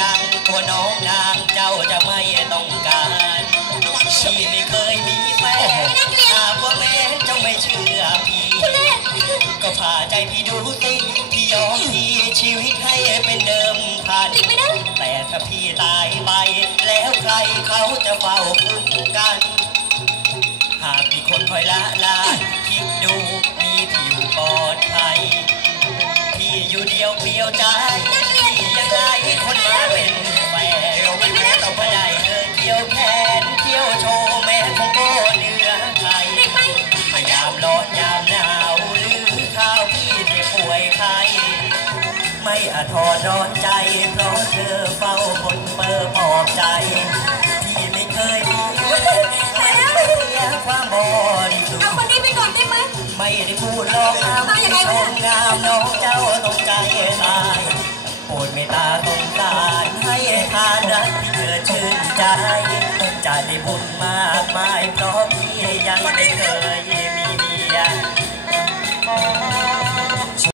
จังตัวน้องนางเจ้าจะไม่ต้องการพี่ไม่เคยมีแฟนหากว่าแม่เจ้าไม่เชื่อพี่ก็พาใจพี่ดูสิพี่ยอมที่ชีวิตให้เป็นเดิมพันหลีกไปนะแต่ถ้าพี่ตายไปแล้วใครเขาจะเฝ้าคุ้มกัน หากมีคนคอยละลานคิดดูมีพี่อยู่ปลอดภัยพี่อยู่เดียวเปลี่ยวใจ ไม่อาทรร้อนใจ เพราะเธอเฝ้าบนเปอร์ปอบใจ ที่ไม่เคยมีให้เสียความบริสุทเอาคนนี้ไปก่อนได้ไหมไม่ได้พูดหรอกอ้ามที่ชมงามน้องเจ้าต้องใจตายโปรดเมตตาสงสารให้ทานรักที่เธอชื่นใจจะได้บุญมากมายเพราะพี่ยังไม่เคย